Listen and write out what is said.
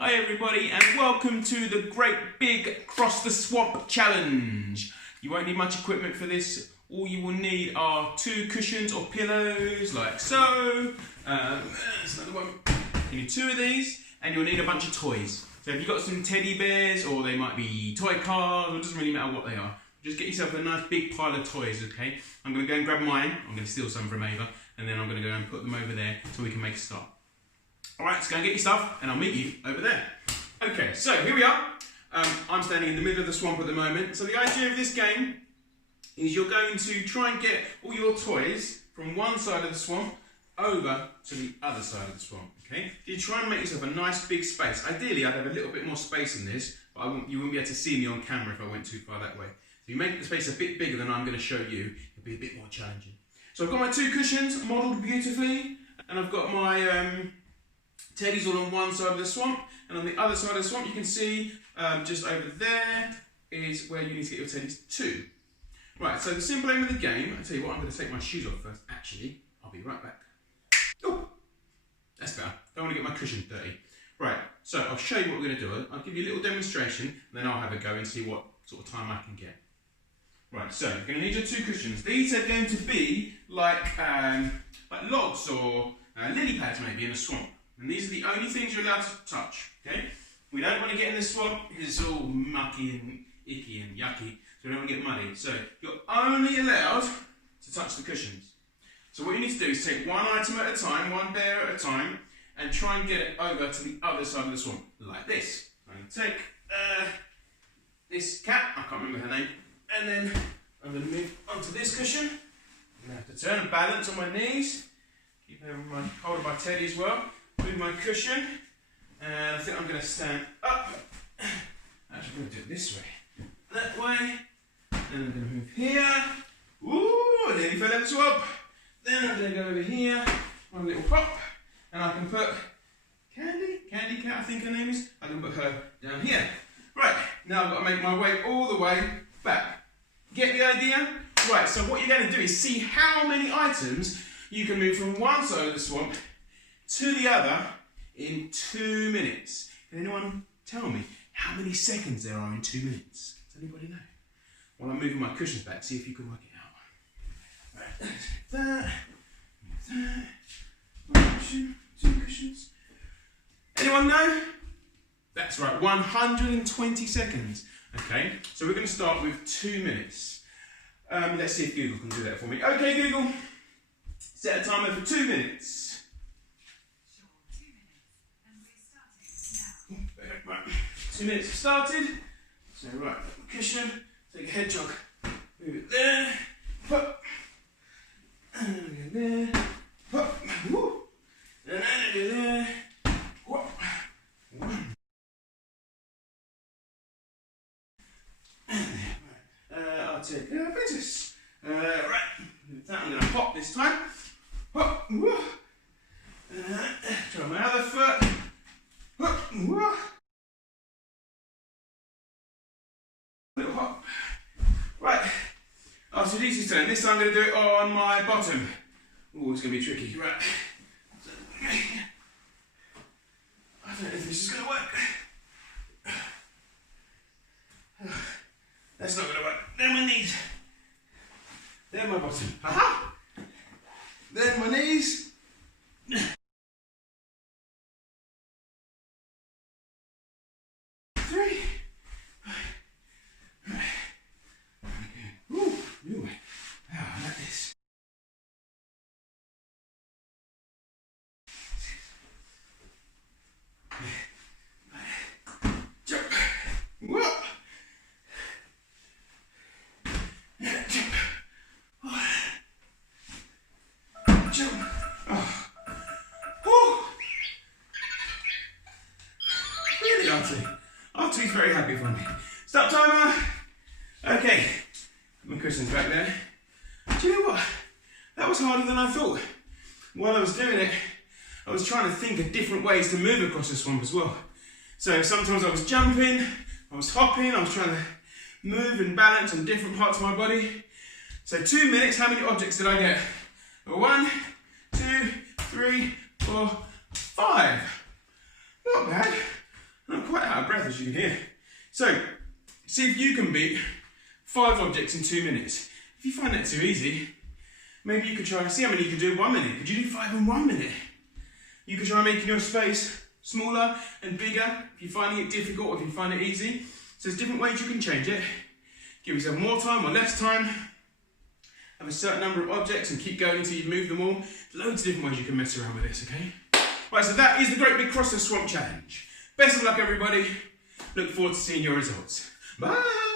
Hi everybody and welcome to the Great Big Cross the Swamp Challenge. You won't need much equipment for this. All you will need are 2 cushions or pillows like so. There's another one. You need 2 of these and you'll need a bunch of toys. So if you've got some teddy bears or they might be toy cars, it doesn't really matter what they are. Just get yourself a nice big pile of toys, okay? I'm going to go and grab mine. I'm going to steal some from Ava and then I'm going to go and put them over there so we can make a start. Alright, so go and get your stuff and I'll meet you over there. Okay, so here we are. I'm standing in the middle of the swamp at the moment. So the idea of this game is you're going to try and get all your toys from one side of the swamp over to the other side of the swamp, okay? You try and make yourself a nice big space. Ideally, I'd have a little bit more space in this, but you wouldn't be able to see me on camera if I went too far that way. So you make the space a bit bigger than I'm going to show you, it'll be a bit more challenging. So I've got my 2 cushions modelled beautifully, and I've got my teddies all on one side of the swamp, and on the other side of the swamp you can see just over there is where you need to get your teddies to. Right, so the simple aim of the game, I'll tell you what, I'm going to take my shoes off first, actually. I'll be right back. Oh, that's better. Don't want to get my cushion dirty. Right, so I'll show you what we're going to do. I'll give you a little demonstration, and then I'll have a go and see what sort of time I can get. Right, so you're going to need your 2 cushions. These are going to be like logs or lily pads maybe in a swamp. And these are the only things you're allowed to touch, okay? We don't want to get in the swamp because it's all mucky and icky and yucky, so we don't want to get muddy. So you're only allowed to touch the cushions. So what you need to do is take one item at a time, one bear at a time, and try and get it over to the other side of the swamp, like this. I'm going to take this cat, I can't remember her name, and then I'm going to move onto this cushion. I'm going to have to turn and balance on my knees, keep hold of my teddy as well. Move my cushion, and I think I'm going to stand up. Actually, I'm going to do it this way, that way, then I'm going to move here. Ooh, I nearly fell in the swamp. Then I'm going to go over here, one little pop, and I can put Candy Cat, I think her name is. I can put her down here. Right, now I've got to make my way all the way back. Get the idea? Right, so what you're going to do is see how many items you can move from one side of the swamp to the other in 2 minutes. Can anyone tell me how many seconds there are in 2 minutes? Does anybody know? While I'm moving my cushions back, see if you can work it out. Right, that, 1 cushion, 2 cushions. Anyone know? That's right, 120 seconds. Okay, so we're going to start with 2 minutes. Let's see if Google can do that for me. Okay, Google, set a timer for 2 minutes. Right, 2 minutes have started. So right, cushion, take a hedgehog, move it there, pop, and then go there, pop, woo, and then go there, whoop, 1. I'll take princess. Right, I'm going to pop this time, pop, woo, try my other foot, pop, woo. Little hop. Right, after Lisa's turn, this time I'm going to do it on my bottom. Oh, it's going to be tricky. Right. So, I don't know if this is going to work. That's not going to work. Then my knees. Then my bottom. Aha! Then my knees. Three. I like this. Jump. Whoa. Jump. Jump. Oh. Woo. Really, Auntie? Auntie's very happy for me. Stop timer. Okay. My cushion's back there. Do you know what? That was harder than I thought. While I was doing it, I was trying to think of different ways to move across the swamp as well. So sometimes I was jumping, I was hopping, I was trying to move and balance on different parts of my body. So 2 minutes, how many objects did I get? 1, 2, 3, 4, 5. Not bad. as you can hear. So, see if you can beat 5 objects in 2 minutes. If you find that too easy, maybe you could try and see how many you can do in 1 minute. Could you do 5 in 1 minute? You could try making your space smaller and bigger if you're finding it difficult or if you find it easy. So there's different ways you can change it. Give yourself more time or less time. Have a certain number of objects and keep going until you've moved them all. There's loads of different ways you can mess around with this, okay? Right, so that is the Great Big Cross the Swamp Challenge. Best of luck, everybody. Look forward to seeing your results. Bye!